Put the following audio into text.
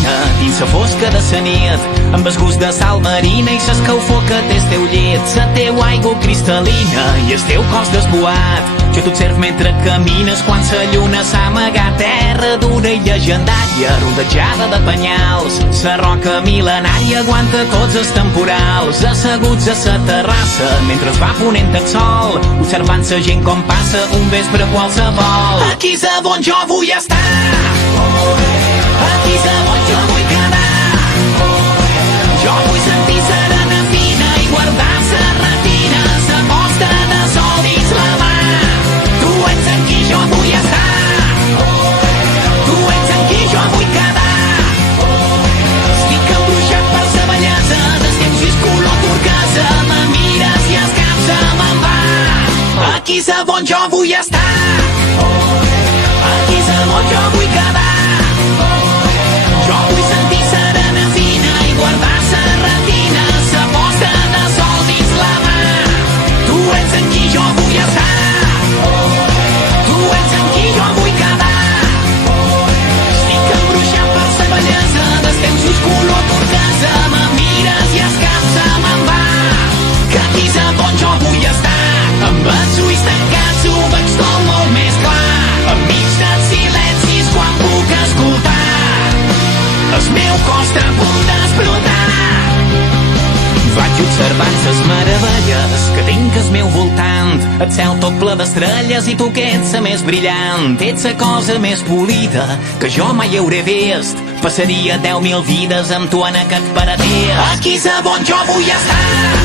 cristal·lina dins la fosca de sa nit, amb el gust de sal marina i l'escalfor que té el teu llit, la teua aigua cristal·lina i el teu cos desboat. Jo t'observ mentre camines quan la lluna s'ha amagat, terra dura i llegendària rodejada de penyals. La roca mil·lenària aguanta tots els temporals, asseguts a la terrassa mentre es va ponent el sol, observant la gent com passa un vespre qualsevol. Aquí és on jo vull estar, aquí és on jo vull quedar. Jo vull sentir serena fina i guardar la retina, la posta de sol dins la mà. Tu ets en qui jo vull estar, tu ets en qui jo vull quedar. Estic embruixat per la bellesa dels teus ulls color turquesa, me mires i el cap se me'n va. Aquí és on jo vull estar, aquí és on jo vull quedar. Jo vull sentir serena fina i guardar la retina, la posta de sol dins la mà. Tu ets en qui jo vull estar, tu ets en qui jo vull quedar. Estic embruixat per la bellesa dels teus ulls color turquesa, me mires i el cap se me'n va. Que aquí és on jo vull estar, amb els ulls tancats ho veig tot molt més clar, enmig dels silencis quan puc escoltar el meu cos està a punt d'explotar. Vaig observant les meravelles que tinc al meu voltant, el cel tot ple d'estrelles i tu que ets la més brillant. Ets la cosa més polida que jo mai hauré vist, passaria 10.000 vides amb tu en aquest paradís. Aquí és on jo vull estar,